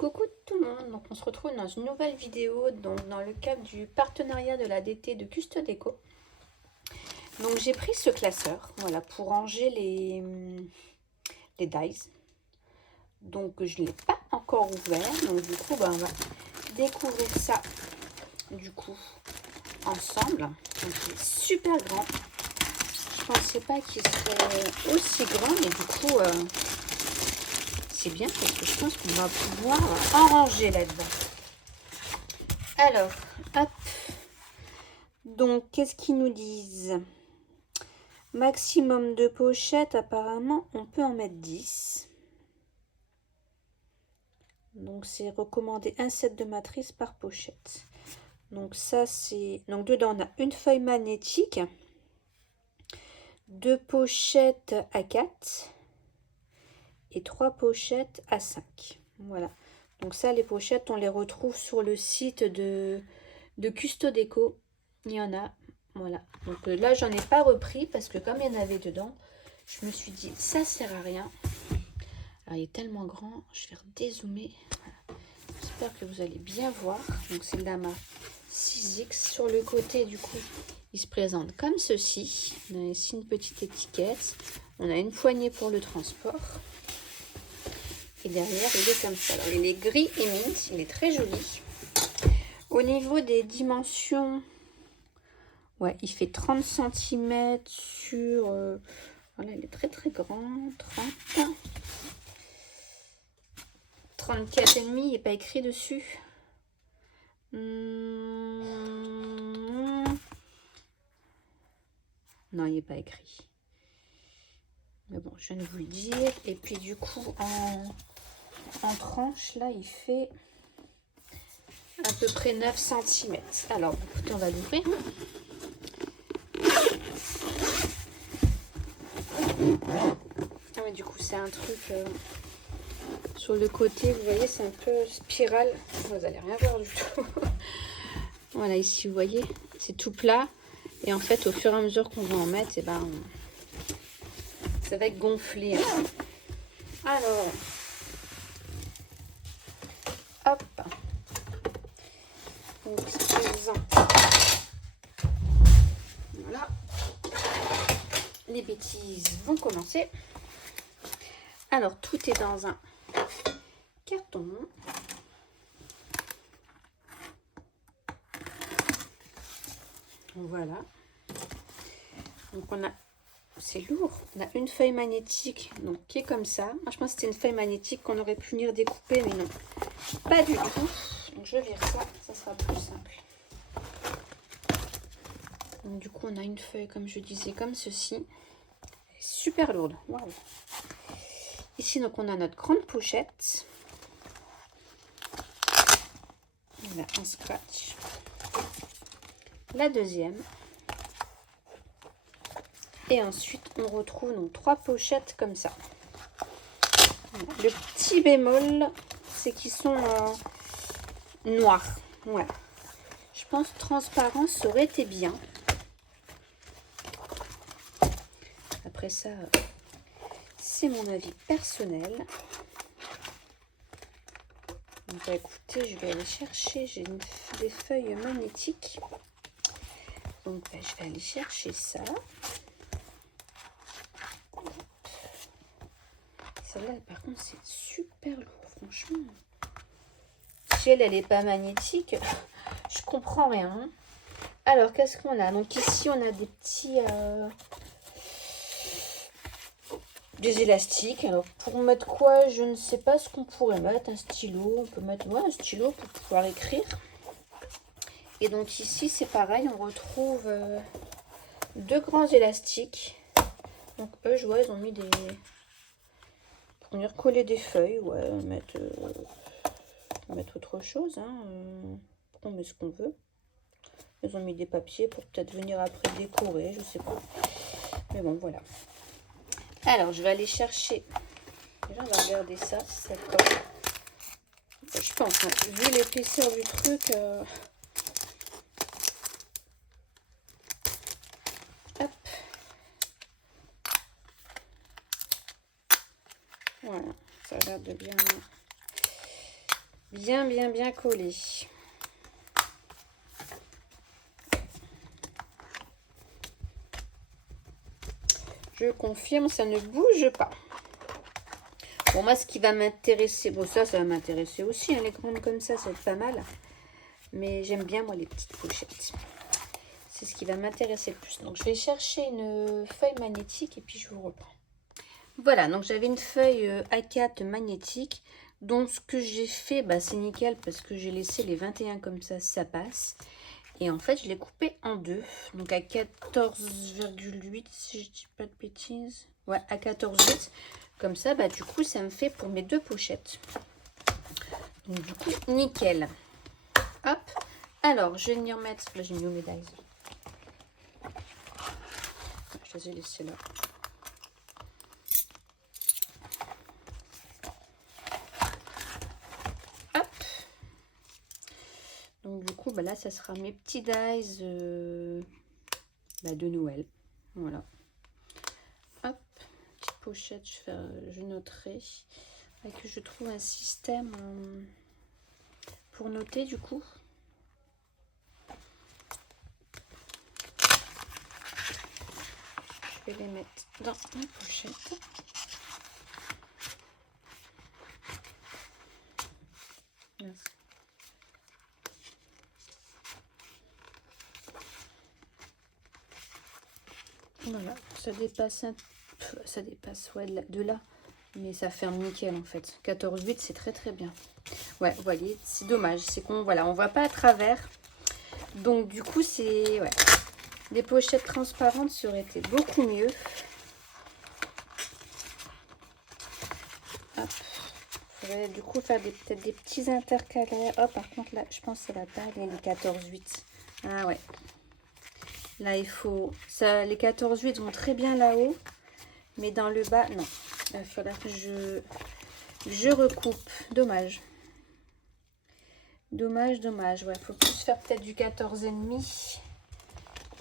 Coucou tout le monde, donc on se retrouve dans une nouvelle vidéo donc dans le cadre du partenariat de la DT de Custo Déco. Donc j'ai pris ce classeur, voilà, pour ranger les dies. Donc je ne l'ai pas encore ouvert, donc du coup on va découvrir ça du coup ensemble. Donc il est super grand. Je pensais pas qu'il serait aussi grand, mais du coup c'est bien parce que je pense qu'on va pouvoir en ranger là-dedans. Alors, hop. Donc, qu'est-ce qu'ils nous disent? Maximum de pochettes, apparemment, on peut en mettre 10. Donc, c'est recommandé un set de matrice par pochette. Donc, ça, c'est... Donc, dedans, on a une feuille magnétique, 2 pochettes à 4 et 3 pochettes à 5. Voilà. Donc, ça, les pochettes, on les retrouve sur le site de Custo Déco. Il y en a. Voilà, donc là j'en ai pas repris parce que comme il y en avait dedans, je me suis dit ça sert à rien. Alors il est tellement grand, je vais redézoomer. Voilà. J'espère que vous allez bien voir. Donc c'est de la marque 6X. Sur le côté du coup, il se présente comme ceci. On a ici une petite étiquette. On a une poignée pour le transport. Et derrière il est comme ça. Alors il est gris et mint, il est très joli. Au niveau des dimensions, ouais, il fait 30 cm sur... voilà, il est très très grand. 30. 34,5, il n'est pas écrit dessus. Non, il n'est pas écrit. Mais bon, je viens de vous le dire. Et puis du coup, en tranche, là, il fait à peu près 9 cm. Alors, écoutez, on va l'ouvrir. Ah ouais, du coup, c'est un truc sur le côté, vous voyez, c'est un peu spirale. Vous n'allez rien voir du tout. Voilà, ici, vous voyez, c'est tout plat. Et en fait, au fur et à mesure qu'on va en mettre, et ben, ça va être gonflé. Alors, hop. Donc, c'est présent. Voilà. Les bêtises vont commencer. Alors, tout est dans un carton. Voilà. Donc, on a... C'est lourd. On a une feuille magnétique donc, qui est comme ça. Moi, je pense que c'était une feuille magnétique qu'on aurait pu venir découper, mais non. Pas du tout. Donc, je vire ça. Ça sera plus simple. Donc, du coup, on a une feuille, comme je disais, comme ceci. Super lourde. Waouh. Ici, donc, on a notre grande pochette. On a un scratch. La deuxième. Et ensuite, on retrouve donc 3 pochettes comme ça. Voilà. Le petit bémol, c'est qu'ils sont noirs. Voilà. Je pense que transparent, ça aurait été bien. Après ça, c'est mon avis personnel. Donc, bah, écoutez, je vais aller chercher. J'ai des feuilles magnétiques. Donc, bah, je vais aller chercher ça. Celle-là, par contre, c'est super lourd, franchement. Si elle n'est pas magnétique, je comprends rien. Alors, qu'est-ce qu'on a? Donc, ici, on a des petits... des élastiques. Alors, pour mettre quoi? Je ne sais pas ce qu'on pourrait mettre. Un stylo. On peut mettre un stylo pour pouvoir écrire. Et donc, ici, c'est pareil. On retrouve 2 grands élastiques. Donc, eux, je vois, ils ont mis des... pour venir coller des feuilles. Ouais, mettre autre chose. Hein. On met ce qu'on veut. Ils ont mis des papiers pour peut-être venir après décorer. Je sais pas. Mais bon, voilà. Alors, je vais aller chercher. Déjà, on va regarder ça, si ça colle. Je pense, hein, vu l'épaisseur du truc. Hop. Voilà, ça a l'air de bien. bien collé. Je confirme, ça ne bouge pas. Bon, moi, ce qui va m'intéresser, bon, ça va m'intéresser aussi, hein, les grandes comme ça va être pas mal. Mais j'aime bien, moi, les petites pochettes. C'est ce qui va m'intéresser le plus. Donc, je vais chercher une feuille magnétique et puis je vous reprends. Voilà, donc j'avais une feuille A4 magnétique. Donc, ce que j'ai fait, bah, c'est nickel parce que j'ai laissé les 21 comme ça passe. Et en fait, je l'ai coupé en deux. Donc, à 14,8, si je dis pas de bêtises. Ouais, à 14,8. Comme ça, bah, du coup, ça me fait pour mes deux pochettes. Donc, du coup, nickel. Hop. Alors, je vais venir mettre... Là, j'ai mis mes dies. Je les ai laissés là. Hop. Donc, du coup, bah, là, ça sera mes petits dies de Noël. Voilà. Hop. Petite pochette, je noterai. Que je trouve un système pour noter, du coup. Je vais les mettre dans une pochette. Merci. Voilà, ça dépasse ouais, de là, mais ça ferme nickel en fait. 14,8 c'est très bien. Ouais, voilà, c'est dommage, c'est qu'on voilà, on voit pas à travers. Donc du coup, c'est ouais. Des pochettes transparentes, ça aurait été beaucoup mieux. Hop. Faudrait du coup faire peut-être des petits intercalaires. Oh, par contre là, je pense que c'est la taille, il y a les 14,8. Ah ouais. Là, il faut... Ça, les 14,8 vont très bien là-haut. Mais dans le bas, non. Il va falloir que je recoupe. Dommage. Dommage. Ouais, il faut plus faire peut-être du 14,5.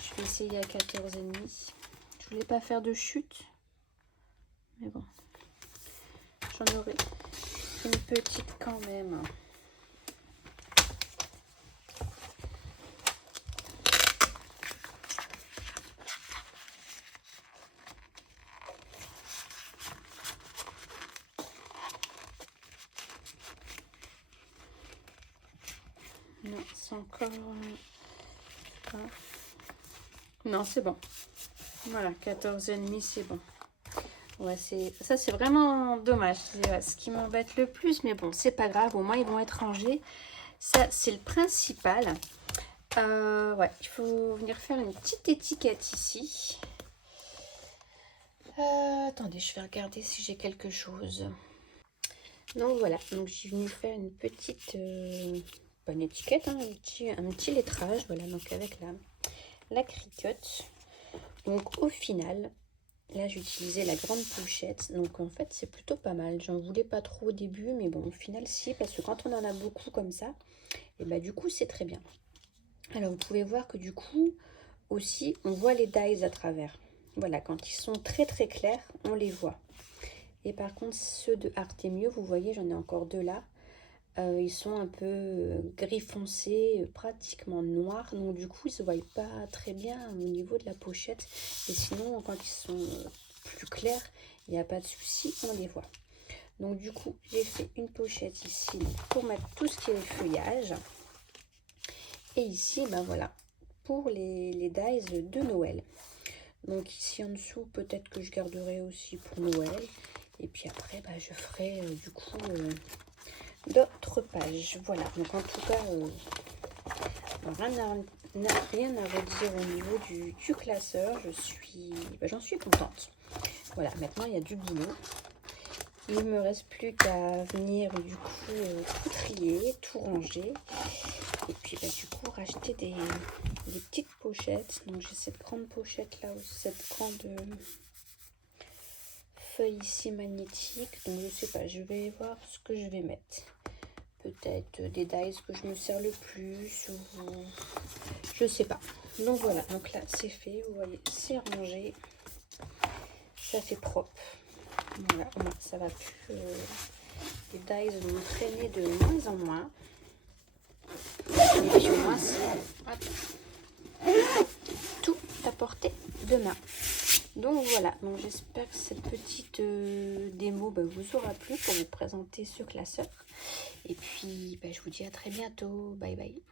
Je vais essayer à 14,5. Je voulais pas faire de chute. Mais bon. J'en aurai une petite quand même. Non, c'est encore... Non, c'est bon. Voilà, 14,5, c'est bon. Ouais, ça, c'est vraiment dommage. C'est ce qui m'embête le plus. Mais bon, c'est pas grave. Au moins, ils vont être rangés. Ça, c'est le principal. Ouais, il faut venir faire une petite étiquette ici. Attendez, je vais regarder si j'ai quelque chose. Donc voilà, donc j'ai venu faire une petite... pas une étiquette, hein, un petit lettrage. Voilà, donc avec la cricotte. Donc au final, là j'ai utilisé la grande pochette. Donc en fait c'est plutôt pas mal. J'en voulais pas trop au début, mais bon au final si, parce que quand on en a beaucoup comme ça, et bah du coup c'est très bien. Alors vous pouvez voir que du coup aussi on voit les dies à travers. Voilà, quand ils sont très clairs, on les voit. Et par contre ceux de Artemio, vous voyez, j'en ai encore deux là. Ils sont un peu gris foncé, pratiquement noirs. Donc du coup, ils ne se voient pas très bien au niveau de la pochette. Et sinon, quand ils sont plus clairs, il n'y a pas de souci, on les voit. Donc du coup, j'ai fait une pochette ici pour mettre tout ce qui est feuillage. Et ici, ben voilà, pour les dies de Noël. Donc ici en dessous, peut-être que je garderai aussi pour Noël. Et puis après, ben, je ferai du coup... d'autres pages. Voilà, donc en tout cas, rien à redire au niveau du classeur. J'en suis contente. Voilà, maintenant il y a du boulot. Il ne me reste plus qu'à venir du coup tout trier, tout ranger. Et puis bah, du coup racheter des petites pochettes. Donc j'ai cette grande pochette là aussi, cette grande feuille ici magnétique. Donc je sais pas, je vais voir ce que je vais mettre. Peut-être des dies que je me sers le plus, ou je sais pas. Donc voilà, donc là c'est fait, vous voyez, c'est rangé, ça fait propre. Voilà, ça va plus Les dies vont traîner de moins en moins. Et puis au moins, c'est tout à portée de main. Donc voilà, donc j'espère que cette petite démo vous aura plu pour vous présenter ce classeur. Et puis je vous dis à très bientôt. Bye bye.